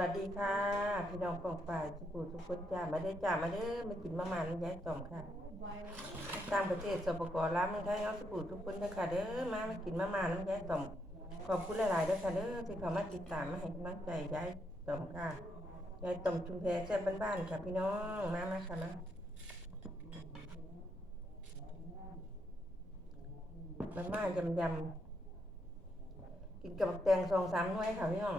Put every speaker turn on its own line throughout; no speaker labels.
วัสดีค่ะพี่น้องกองฝ่ายสุขุทุกคนจ้ามาได้จ้ามาเด้อมากินมามันย้ายต่อมค่ะต่างประเทศสปปลาวเมืองไทยเอาสุขุทุกคนเด้อค่ะเด้อมามากินมามันน้ำย้ายต่อมขอบคุณหลายๆเด้อค่ะเด้อที่เขามาติดตามมาให้กำลังใจย้ายต่อมค่ะย้ายต่อมชุมแพแซ่บบ้านๆค่ะพี่น้องมามาค่ะมามันมายำๆกินกับบักแตงซองสามหน่วยค่ะพี่น้อง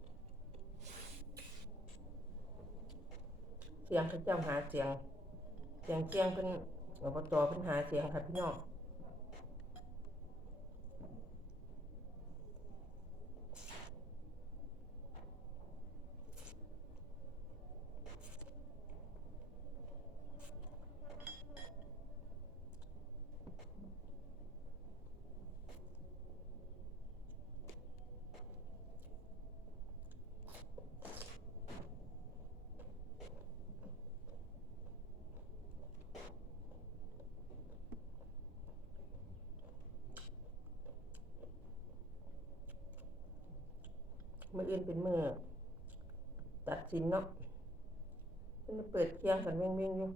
สียงเขาเจ้าหาเสียง เสียงเจียงเพิ่นอบตเพิ่นหาเสียงค่ะพี่น้อง มืออื่นเป็นมือตัดสินเนาะมันเปิดเคียงกันเว่งๆอยู่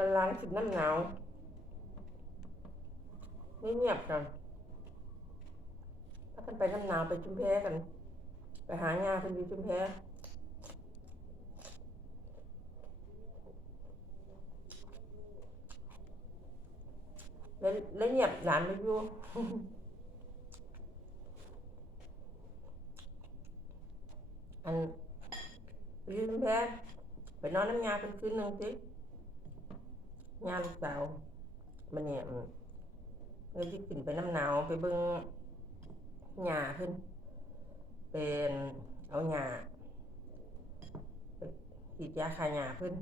แล้านสิบน้ำหนาวไม่เงียบกันถ้ากันไปน้ำหนาวไปชุมแพกัน ไปหางานคนอยู่ชุมแพแล้วแล้วเงียบหลานไปอยู่อันไปอยู่ชุมแพไปนอนน้ำยาเป็นคืนหนึ่งสิ ยาลูกสาวมันเนี่ยเลยที่ขึ้นไปน้ำหนาวไปเบิ่งหญ้าขึ้น เป็นเอาหญ้าฉีดยาคาหญ้าเพิ่น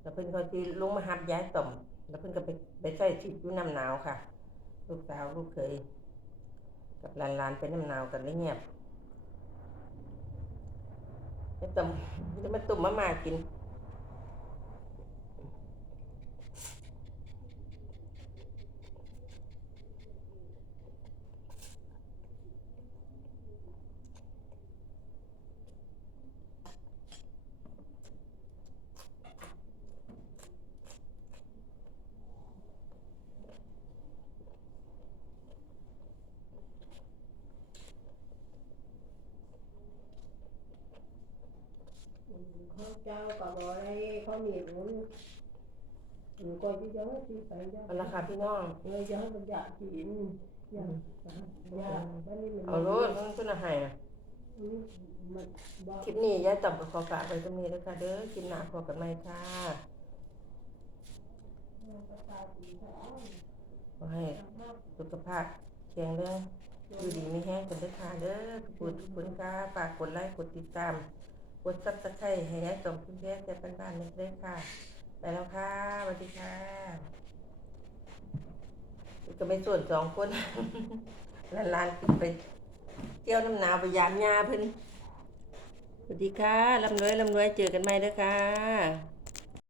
แล้วเพิ่นก็ที่ลงมาหับย้ายต่อมแล้วเพิ่นก็ไปไปใส่ชีดอยู่น้ำหนาวค่ะ ลูกสาวลูกเคย กับหลานๆไปน้ำหนาวกันเลยเงียบไอ้ต่อมจะมาตุ่มมามากิน
เขาเจ้าก็บอกอะไรเขาหนีบมันอืมก็จะย้อนที่ไปย้อน
เอาละค่ะพี่น้อง
เลยย้อนมันอยากกินอยากอยากวันนี้มัน
เอาโลดมันเป็นอาหาร
อืมมันบอก
คลิปนี้ยายต่ำกับขอฝากไว้ตรงนี้นะคะเด้อคลิปหน้าพอกันไหมค่ะ
มันก็ตายอีกแล้ว
ขอให้สุขภาพแข็งแรงอยู่ดีไม่แห้งกันเด้อค่ะเด้อทุกคนทุกคนค่ะฝากกดไลค์กดติดตาม กดซับสไครต์ให้ยายสมคุณแม่แต่บ้านๆนึกเด้อค่ะ ไปแล้วค่ะสวัสดีค่ะก็ไม่ส่วนสองคนลานๆขึ้นไปเที่ยวน้ำหนาวไปยามยาเพิ่นสวัสดีค่ะลำรวยลำรวยเจอกันใหม่เด้อค่ะ